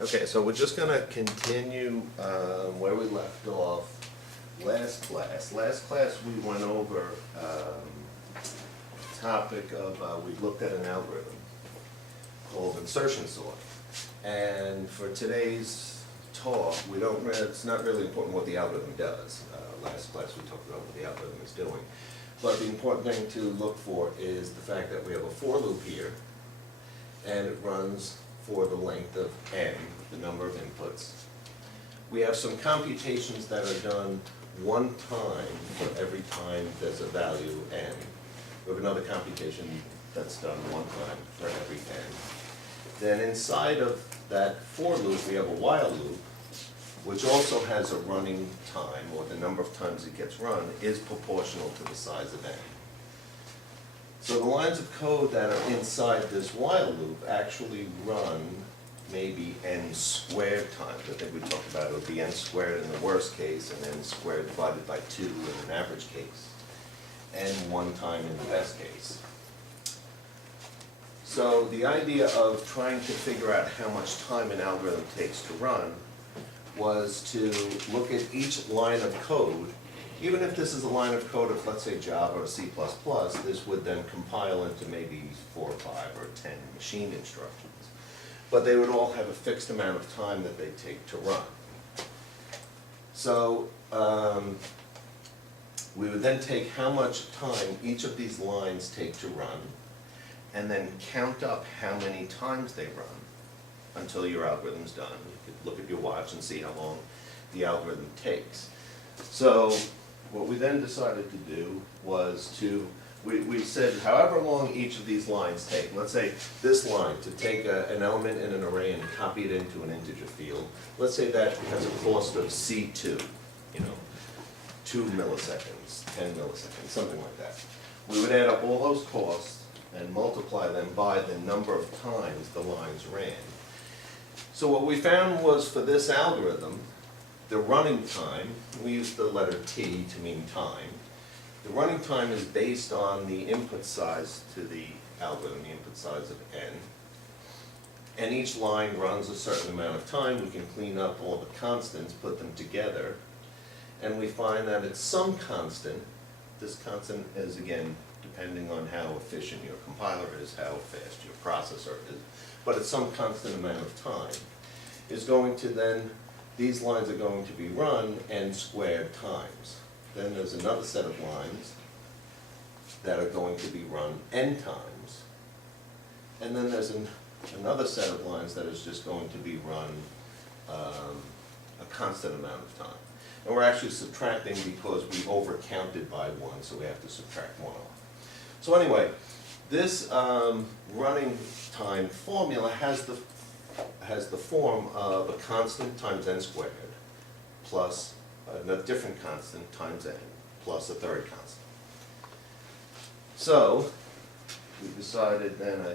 Okay, so we're just gonna continue where we left off last class. Last class, we went over the topic of, we looked at an algorithm called insertion sort. And for today's talk, it's not really important what the algorithm does. Last class, we talked about what the algorithm is doing. But the important thing to look for is the fact that we have a for loop here, and it runs for the length of n, the number of inputs. We have some computations that are done one time for every time there's a value n. We have another computation that's done one time for every n. Then inside of that for loop, we have a while loop, which also has a running time, or the number of times it gets run is proportional to the size of n. So the lines of code that are inside this while loop actually run maybe n squared times. I think we talked about it would be n squared in the worst case and n squared divided by 2 in an average case, and one time in the best case. So the idea of trying to figure out how much time an algorithm takes to run was to look at each line of code. Even if this is a line of code of, let's say, Java or C++, this would then compile into maybe 4 or 5 or 10 machine instructions. But they would all have a fixed amount of time that they take to run. So we would then take how much time each of these lines take to run, and then count up how many times they run until your algorithm's done. You could look at your watch and see how long the algorithm takes. So what we then decided to do was we said however long each of these lines take, let's say this line, to take an element in an array and copy it into an integer field, let's say that has a cost of C2, 2 milliseconds, 10 milliseconds, something like that. We would add up all those costs and multiply them by the number of times the lines ran. So what we found was for this algorithm, the running time, we used the letter T to mean time. The running time is based on the input size to the algorithm, the input size of n. And each line runs a certain amount of time. We can clean up all the constants, put them together, and we find that at some constant, this constant is, again, depending on how efficient your compiler is, how fast your processor is, but at some constant amount of time, is going to then, these lines are going to be run n squared times. Then there's another set of lines that are going to be run n times. And then there's another set of lines that is just going to be run a constant amount of time. And we're actually subtracting because we've overcounted by 1, so we have to subtract 1 off. So anyway, this running time formula has the form of a constant times n squared plus a different constant times n plus a third constant. So we decided then,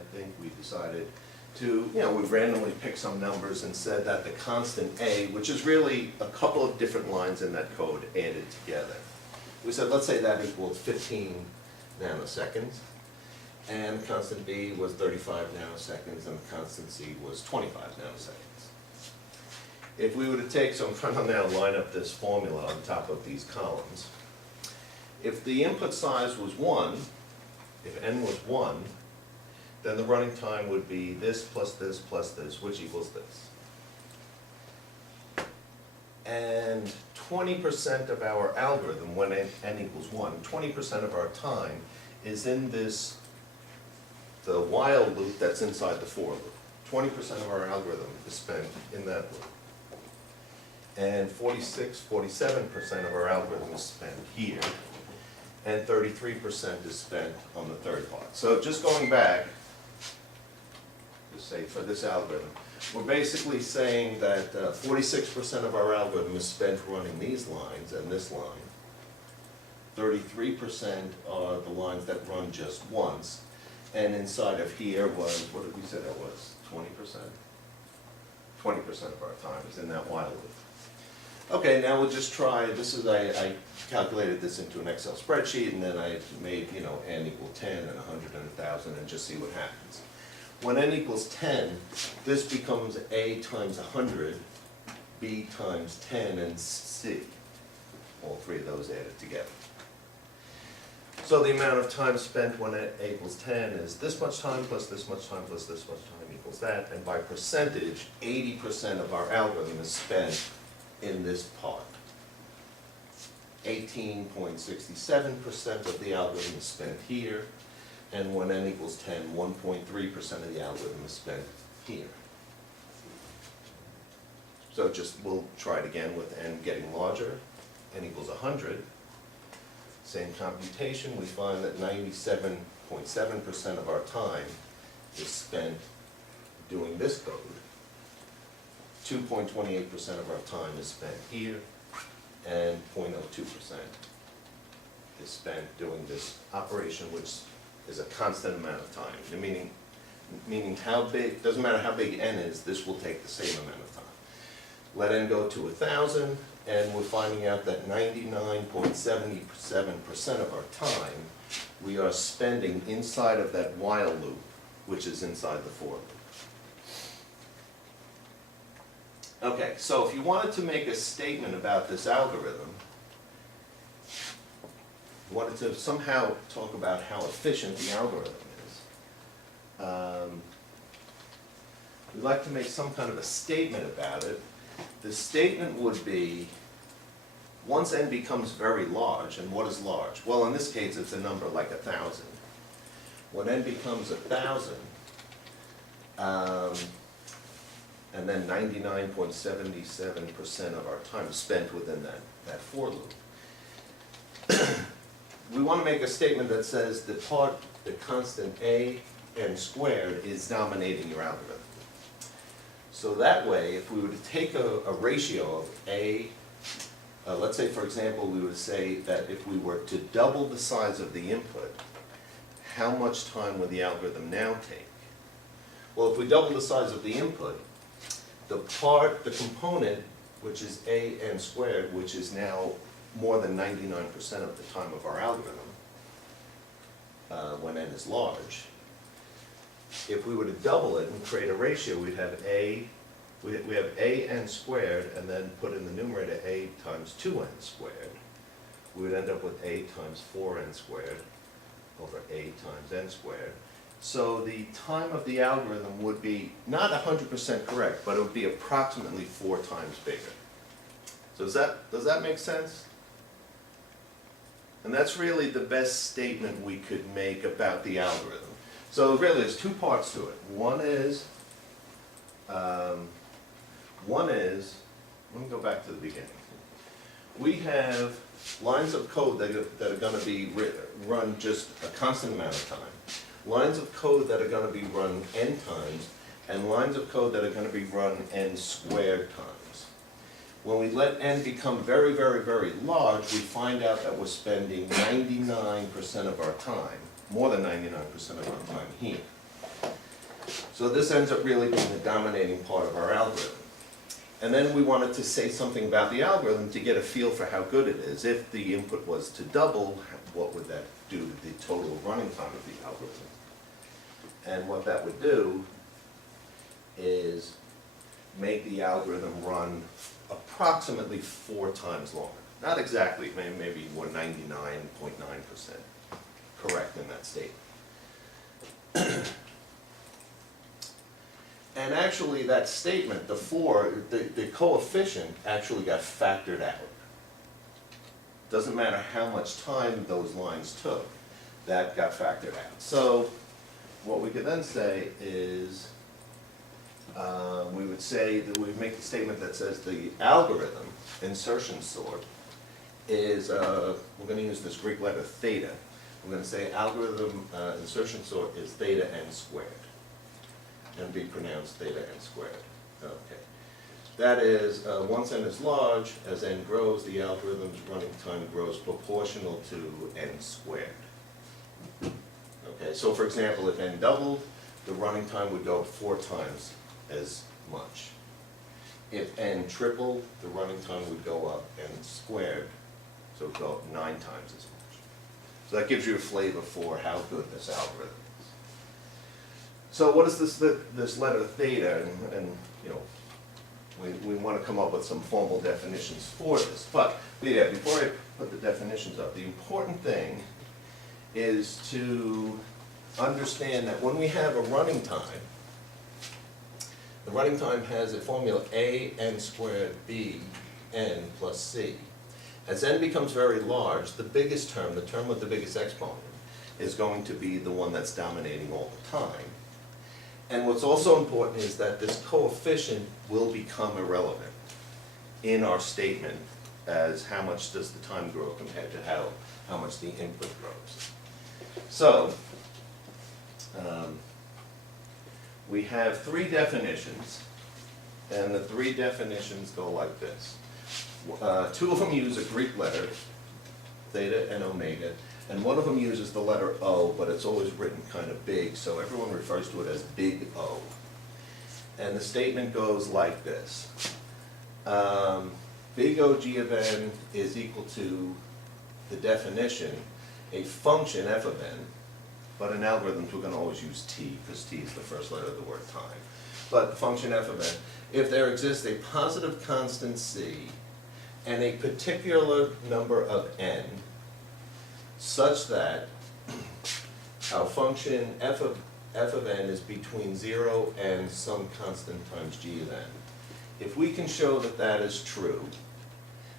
to, we randomly picked some numbers and said that the constant a, which is really a couple of different lines in that code added together. We said, let's say that equals 15 nanoseconds, and constant b was 35 nanoseconds, and constant c was 25 nanoseconds. If we were to take, so I'm trying to now line up this formula on top of these columns. If the input size was 1, if n was 1, then the running time would be this plus this plus this, which equals this. And 20% of our algorithm, when n equals 1, 20% of our time is in this, the while loop that's inside the for loop. 20% of our algorithm is spent in that loop. And 47% of our algorithm is spent here, and 33% is spent on the third part. So just going back, say for this algorithm, we're basically saying that 46% of our algorithm is spent running these lines and this line. 33% are the lines that run just once. And inside of here was, what did we say that was? 20%? 20% of our time is in that while loop. Okay, now we'll just try, I calculated this into an Excel spreadsheet, and then I made, n equal 10 and 100 and 1,000 and just see what happens. when n equals 10, this becomes A times 100, B times 10, and C. All three of those added together. So the amount of time spent when A equals 10 is this much time plus this much time plus this much time equals that. And by percentage, 80% of our algorithm is spent in this part. 18.67% of the algorithm is spent here. And when n equals 10, 1.3% of the algorithm is spent here. So we'll try it again with n getting larger. N equals 100. Same computation, we find that 97.7% of our time is spent doing this code. 2.28% of our time is spent here, and 0.02% is spent doing this operation, which is a constant amount of time. Meaning how big, doesn't matter how big n is, this will take the same amount of time. Let n go to 1,000, and we're finding out that 99.77% of our time we are spending inside of that while loop, which is inside the for loop. Okay, so if you wanted to make a statement about this algorithm, you wanted to somehow talk about how efficient the algorithm is, we'd like to make some kind of a statement about it. The statement would be, once n becomes very large, and what is large? Well, in this case, it's a number like 1,000. When n becomes 1,000, and then 99.77% of our time is spent within that for loop, we want to make a statement that says the constant a n squared is dominating your algorithm. So that way, if we were to take a ratio of a, let's say for example, we would say that if we were to double the size of the input, how much time would the algorithm now take? Well, if we double the size of the input, the component, which is a n squared, which is now more than 99% of the time of our algorithm, when n is large, if we were to double it and create a ratio, we'd have we have a n squared, and then put in the numerator a times 2n squared. We would end up with a times 4n squared over a times n squared. So the time of the algorithm would be not 100% correct, but it would be approximately 4 times bigger. So does that make sense? And that's really the best statement we could make about the algorithm. So really there's two parts to it. One is, let me go back to the beginning. We have lines of code that are going to be run just a constant amount of time, lines of code that are going to be run n times, and lines of code that are going to be run n squared times. When we let n become very, very, very large, we find out that we're spending 99% of our time, more than 99% of our time here. So this ends up really being the dominating part of our algorithm. And then we wanted to say something about the algorithm to get a feel for how good it is. If the input was to double, what would that do to the total running time of the algorithm? And what that would do is make the algorithm run approximately 4 times longer. Not exactly, maybe we're 99.9% correct in that statement. And actually that statement, the coefficient actually got factored out. Doesn't matter how much time those lines took, that got factored out. So what we could then say is, we would say that we make a statement that says the algorithm, insertion sort, is, we're going to use this Greek letter theta. We're going to say algorithm insertion sort is theta n squared. And be pronounced theta n squared. Okay. That is, once n is large, as n grows, the algorithm's running time grows proportional to n squared. Okay, so for example, if n doubled, the running time would go 4 times as much. If n tripled, the running time would go up n squared, so it would go up 9 times as much. So that gives you a flavor for how good this algorithm is. So what is this letter theta, and you know, we want to come up with some formal definitions for this. But yeah, before I put the definitions up, the important thing is to understand that when we have a running time, the running time has a formula a n squared b n plus c. As n becomes very large, the biggest term, the term with the biggest exponent, is going to be the one that's dominating all the time. And what's also important is that this coefficient will become irrelevant in our statement as how much does the time grow compared to how much the input grows. So, we have three definitions, and the three definitions go like this. Two of them use a Greek letter, theta and omega, and one of them uses the letter O, but it's always written kind of big, so everyone refers to it as big O. And the statement goes like this. Big O g of n is equal to the definition, a function f of n, but in algorithms we're going to always use t, because t is the first letter of the word time. But the function f of n, if there exists a positive constant c and a particular number of n, such that our function f of n is between 0 and some constant times g of n. If we can show that that is true,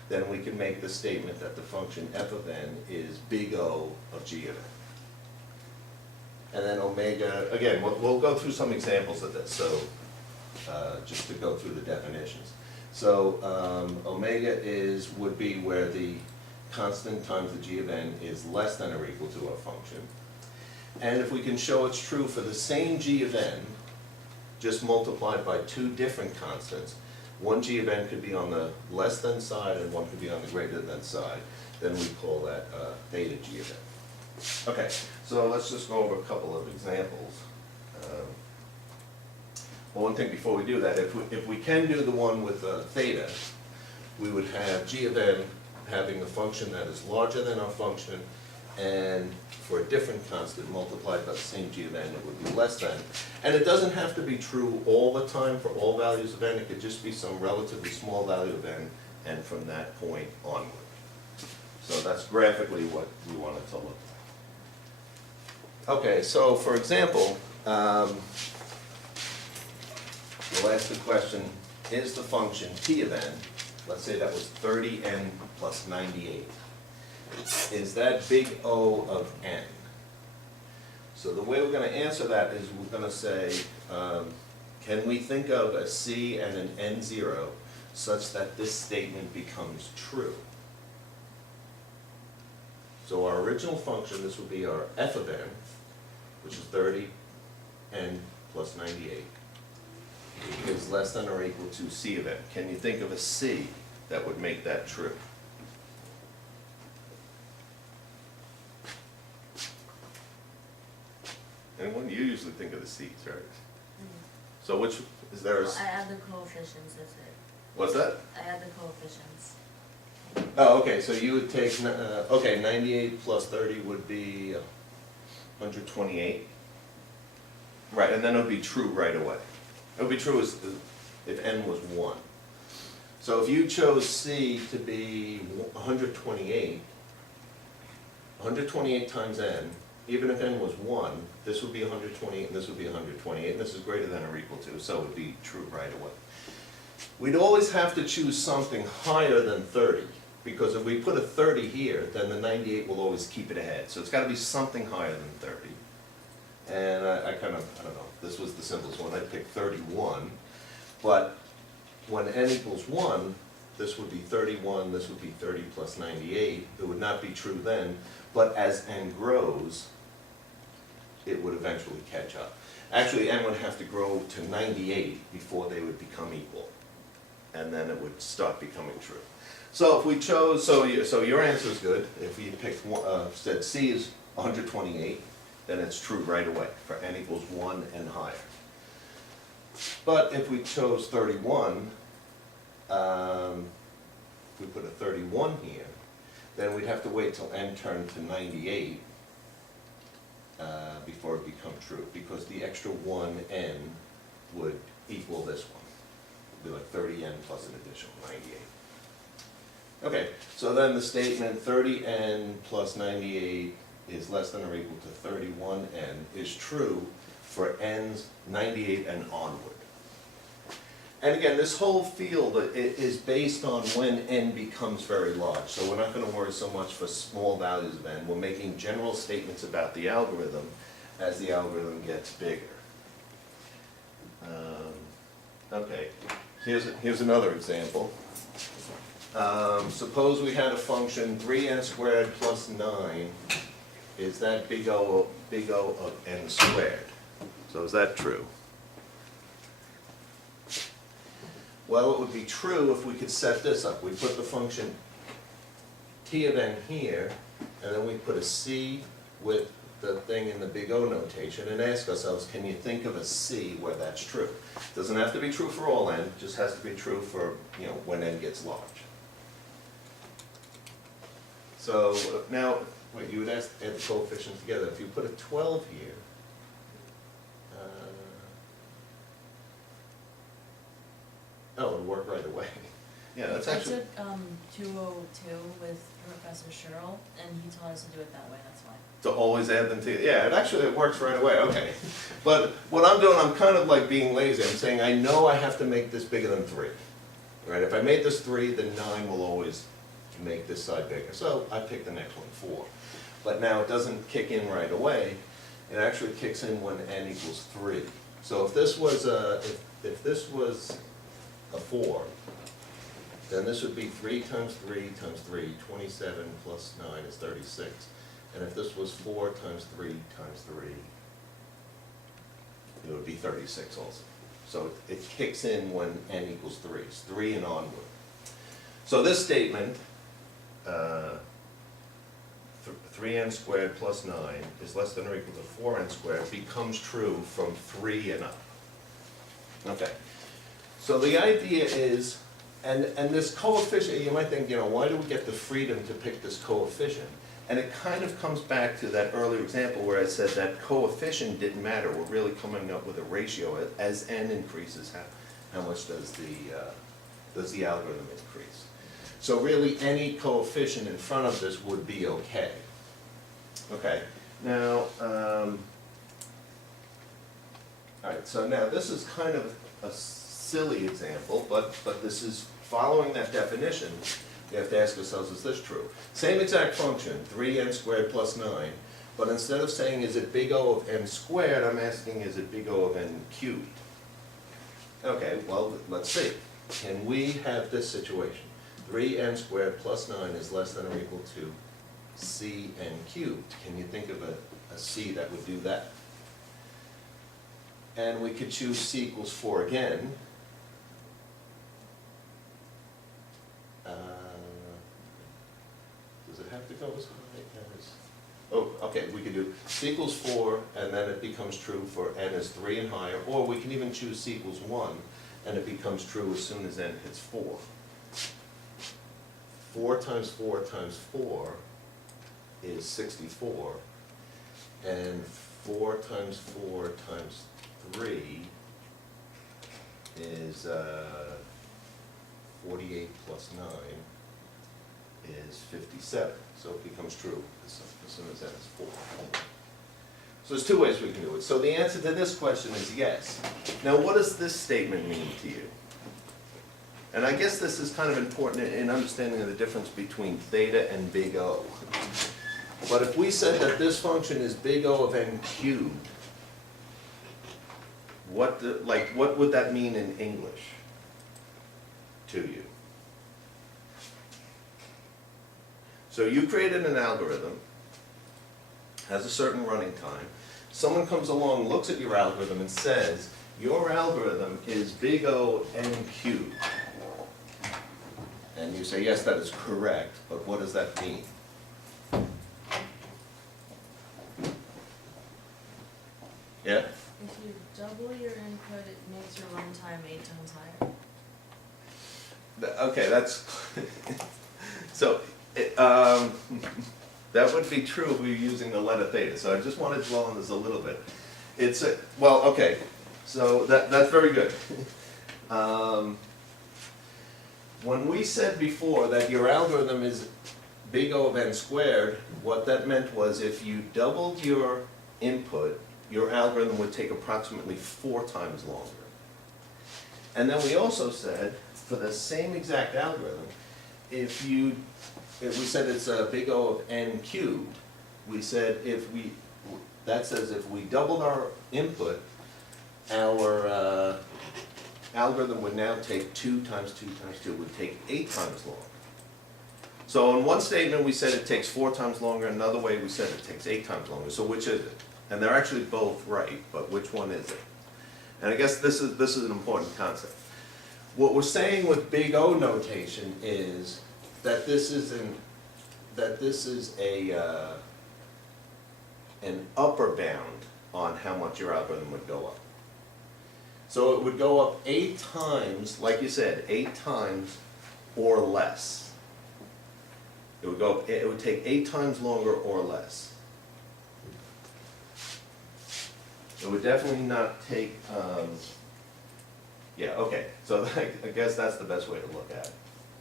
then we can make the statement that the function f of n is big O of g of n. And then omega, again, we'll go through some examples of this, so just to go through the definitions. So omega would be where the constant times the g of n is less than or equal to our function. And if we can show it's true for the same g of n, just multiplied by two different constants, one g of n could be on the less than side and one could be on the greater than side, then we call that theta g of n. Okay, so let's just go over a couple of examples. Well, one thing before we do that, if we can do the one with theta, we would have g of n having a function that is larger than our function, and for a different constant multiplied by the same g of n, it would be less than. And it doesn't have to be true all the time for all values of n, it could just be some relatively small value of n, and from that point onward. So that's graphically what we want it to look like. Okay, so for example, we'll ask the question, is the function t of n, let's say that was 30n plus 98, is that big O of n? So the way we're going to answer that is we're going to say, can we think of a c and an n0 such that this statement becomes true? So our original function, this would be our f of n, which is 30n plus 98, is less than or equal to c of n. Can you think of a c that would make that true? Anyone? You usually think of the c's, right? So which, is there a... Well, I add the coefficients, that's it. What's that? I add the coefficients. Oh, okay, so you would take, okay, 98 plus 30 would be 128. Right, and then it would be true right away. It would be true if n was 1. So if you chose c to be 128, 128 times n, even if n was 1, this would be 128 and this would be 128, and this is greater than or equal to, so it would be true right away. We'd always have to choose something higher than 30, because if we put a 30 here, then the 98 will always keep it ahead. So it's got to be something higher than 30. And I don't know, this was the simplest one. I picked 31, but when n equals 1, this would be 31, this would be 30 plus 98. It would not be true then, but as n grows, it would eventually catch up. Actually, n would have to grow to 98 before they would become equal, and then it would start becoming true. So if we chose, so your answer is good. If we picked, said c is 128, then it's true right away for n equals 1 and higher. But if we chose 31, if we put a 31 here, then we'd have to wait till n turned to 98 before it becomes true, because the extra 1n would equal this one. It'd be like 30n plus an additional 98. Okay, so then the statement 30n plus 98 is less than or equal to 31n is true for n's 98 and onward. And again, this whole field is based on when n becomes very large. So we're not going to worry so much for small values of n. We're making general statements about the algorithm as the algorithm gets bigger. Okay, here's another example. Suppose we had a function 3n squared plus 9. Is that big O of n squared? So is that true? Well, it would be true if we could set this up. We put the function t of n here, and then we put a c with the thing in the big O notation and ask ourselves, can you think of a c where that's true? Doesn't have to be true for all n, it just has to be true for, you know, when n gets large. So now, wait, you would add the coefficients together. If you put a 12 here, oh, it'll work right away. Yeah, that's actually. I took 202 with Professor Sherrill, and he told us to do it that way, that's why. To always add them together. Yeah, it works right away, okay. But what I'm doing, I'm kind of like being lazy. I'm saying I know I have to make this bigger than 3. Right? If I made this 3, then 9 will always make this side bigger. So I pick the next one, 4. But now it doesn't kick in right away. It actually kicks in when n equals 3. So if this was a, if this was a 4, then this would be 3 times 3 times 3, 27 plus 9 is 36. And if this was 4 times 3 times 3, it would be 36 also. So it kicks in when n equals 3. It's 3 and onward. So this statement, 3n squared plus 9 is less than or equal to 4n squared becomes true from 3 and up. Okay. So the idea is, and this coefficient, you might think, you know, why do we get the freedom to pick this coefficient? And it kind of comes back to that earlier example where I said that coefficient didn't matter. We're really coming up with a ratio. As n increases, how much does the algorithm increase? So really, any coefficient in front of this would be okay. Okay. Now, all right. So now this is kind of a silly example, but this is following that definition. We have to ask ourselves, is this true? Same exact function, 3n squared plus 9, but instead of saying, is it big O of n squared, I'm asking, is it big O of n cubed? Okay, well, let's see. Can we have this situation? 3n squared plus 9 is less than or equal to cn cubed. Can you think of a c that would do that? And we could choose c equals 4 again. Does it have to go as high as? Oh, okay, we could do c equals 4, and then it becomes true for n is 3 and higher, or we can even choose c equals 1, and it becomes true as soon as n hits 4. 4 times 4 times 4 is 64, and 4 times 4 times 3 is 48 plus 9 is 57. So it becomes true as soon as n is 4. So there's two ways we can do it. So the answer to this question is yes. Now what does this statement mean to you? And I guess this is kind of important in understanding of the difference between theta and big O. But if we said that this function is big O of n cubed, what would that mean in English to you? So you created an algorithm, has a certain running time. Someone comes along, looks at your algorithm and says, your algorithm is big O n cubed. And you say, yes, that is correct, but what does that mean? Yeah? If you double your input, it makes your runtime 8 times higher. Okay, that's so. That would be true if we were using the letter theta, so I just want to dwell on this a little bit. It's, well, okay, so that's very good. When we said before that your algorithm is big O of n squared, what that meant was if you doubled your input, your algorithm would take approximately 4 times longer. And then we also said, for the same exact algorithm, if we said it's a big O of n cubed, we said that says if we doubled our input, our algorithm would now take 2 times 2 times 2, would take 8 times longer. So in one statement we said it takes 4 times longer, another way we said it takes 8 times longer. So which is it? And they're actually both right, but which one is it? And I guess this is an important concept. What we're saying with big O notation is that this is an upper bound on how much your algorithm would go up. So it would go up 8 times, like you said, 8 times or less. It would take 8 times longer or less. It would definitely not take, yeah, okay, so I guess that's the best way to look at it.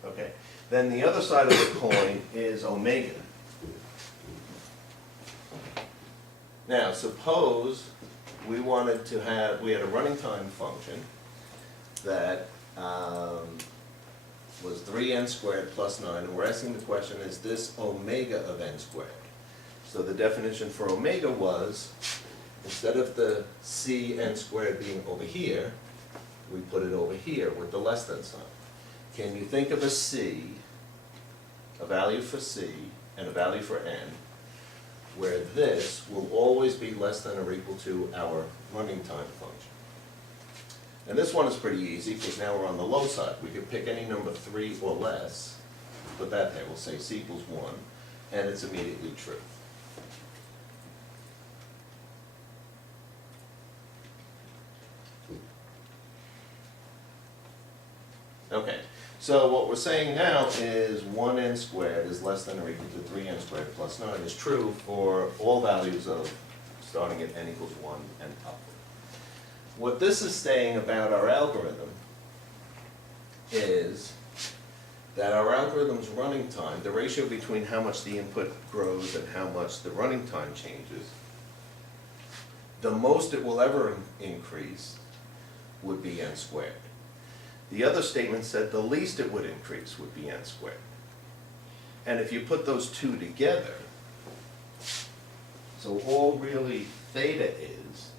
Okay, then the other side of the coin is omega. Now, suppose we wanted to have, we had a running time function that was 3n squared plus 9, and we're asking the question, is this omega of n squared? So the definition for omega was, instead of the cn squared being over here, we put it over here with the less than sign. Can you think of a c, a value for c, and a value for n, where this will always be less than or equal to our running time function? And this one is pretty easy, because now we're on the low side. We could pick any number 3 or less, put that there, we'll say c equals 1, and it's immediately true. Okay, so what we're saying now is 1n squared is less than or equal to 3n squared plus 9 is true for all values of starting at n equals 1 and upward. What this is saying about our algorithm is that our algorithm's running time, the ratio between how much the input grows and how much the running time changes, the most it will ever increase would be n squared. The other statement said the least it would increase would be n squared. And if you put those two together, so all really theta is,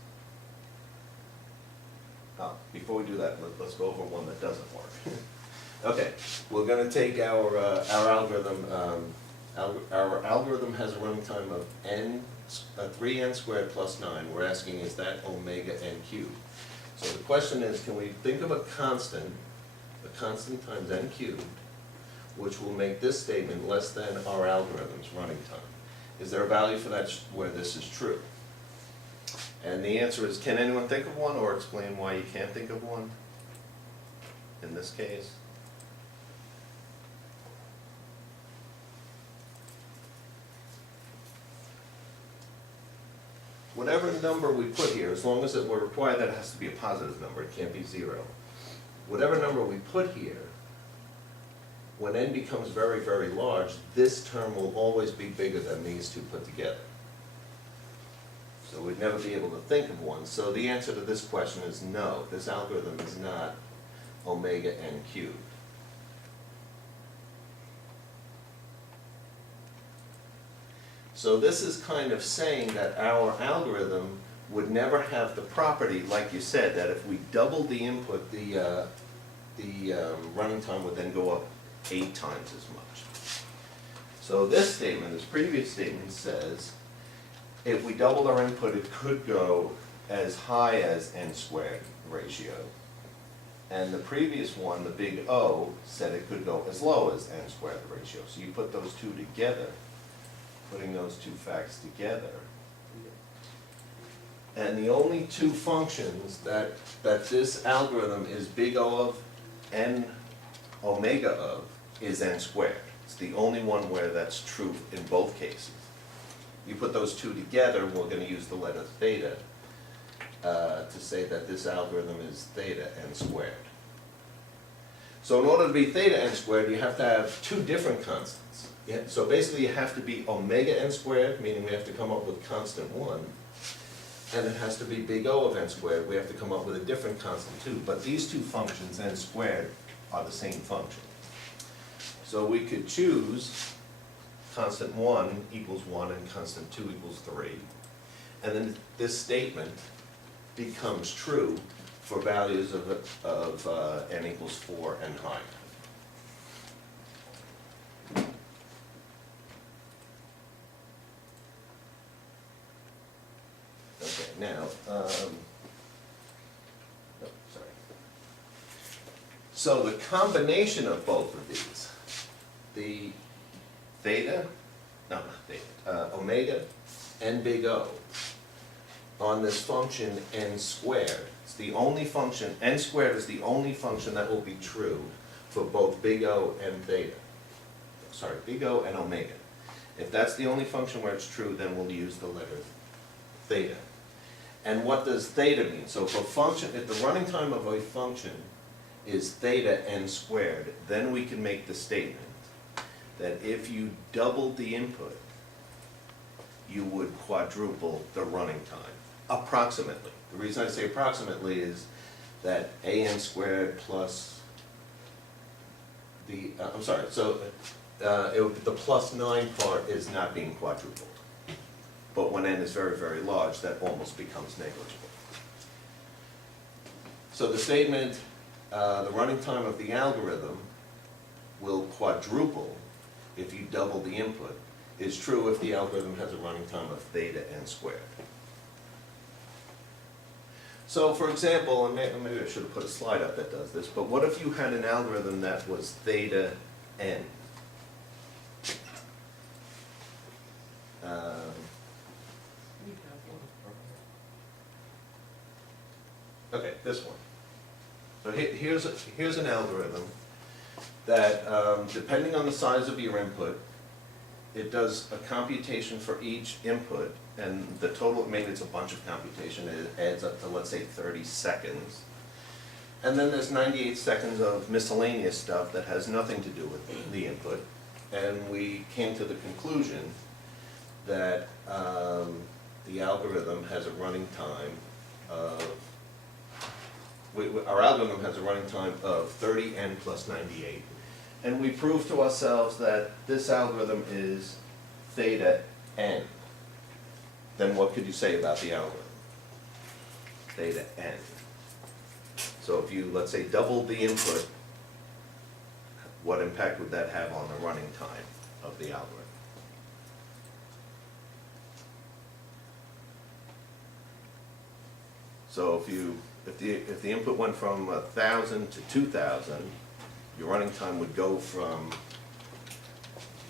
before we do that, let's go over one that doesn't work. Okay, we're going to take our algorithm. Our algorithm has a running time of 3n squared plus 9. We're asking, is that omega n cubed? So the question is, can we think of a constant times n cubed, which will make this statement less than our algorithm's running time? Is there a value for that where this is true? And the answer is, can anyone think of one, or explain why you can't think of one in this case? Whatever number we put here, as long as we're required that it has to be a positive number, it can't be 0. Whatever number we put here, when n becomes very, very large, this term will always be bigger than these two put together. So we'd never be able to think of one. So the answer to this question is no, this algorithm is not omega n cubed. So this is kind of saying that our algorithm would never have the property, like you said, that if we doubled the input, the running time would then go up 8 times as much. So this statement, this previous statement says, if we doubled our input, it could go as high as n squared ratio. And the previous one, the big O, said it could go as low as n squared ratio. So you put those two together, putting those two facts together, and the only two functions that this algorithm is big O of and omega of is n squared. It's the only one where that's true in both cases. You put those two together, and we're gonna use the letter theta to say that this algorithm is theta n squared. So in order to be theta n squared, you have to have two different constants. So basically you have to be omega n squared, meaning we have to come up with constant 1, and it has to be big O of n squared, we have to come up with a different constant 2. But these two functions, n squared, are the same function. So we could choose constant 1 equals 1 and constant 2 equals 3. And then this statement becomes true for values of n equals 4 and higher. Okay, now, sorry. So the combination of both of these, the theta, no, not theta, omega and big O, on this function n squared, it's the only function, n squared is the only function that will be true for both big O and theta. Sorry, big O and omega. If that's the only function where it's true, then we'll use the letter theta. And what does theta mean? So if a function, if the running time of a function is theta n squared, then we can make the statement that if you doubled the input, you would quadruple the running time, approximately. The reason I say approximately is that an squared plus the, I'm sorry, so the plus 9 part is not being quadrupled. But when n is very, very large, that almost becomes negligible. So the statement, the running time of the algorithm will quadruple if you double the input, is true if the algorithm has a running time of theta n squared. So for example, and maybe I should have put a slide up that does this, but what if you had an algorithm that was theta n? Okay, this one. So here's an algorithm that, depending on the size of your input, it does a computation for each input, and the total, maybe it's a bunch of computation, it adds up to, let's say, 30 seconds. And then there's 98 seconds of miscellaneous stuff that has nothing to do with the input. And we came to the conclusion that the algorithm has a running time of, our algorithm has a running time of 30n plus 98. And we proved to ourselves that this algorithm is theta n. Then what could you say about the algorithm? Theta n. So if you, let's say, doubled the input, what impact would that have on the running time of the algorithm? So if the input went from 1,000 to 2,000, your running time would go from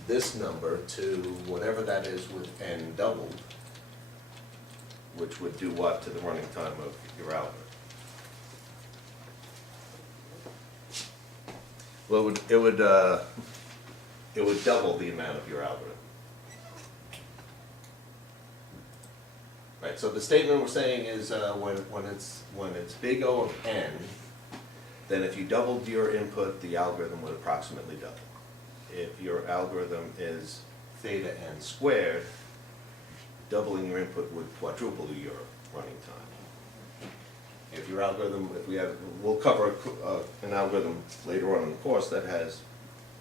this number to whatever that is with n doubled, which would do what to the running time of your algorithm? Well, it would double the amount of your algorithm. Right. So the statement we're saying is when it's big O of n, then if you doubled your input, the algorithm would approximately double. If your algorithm is theta n squared, doubling your input would quadruple your running time. If your algorithm, we'll cover an algorithm later on in the course that has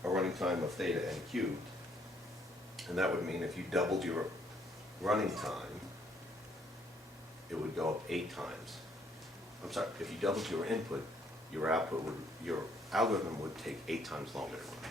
a running time of theta n cubed, and that would mean if you doubled your running time, it would go up 8 times. I'm sorry, if you doubled your input, your algorithm would take 8 times longer to run.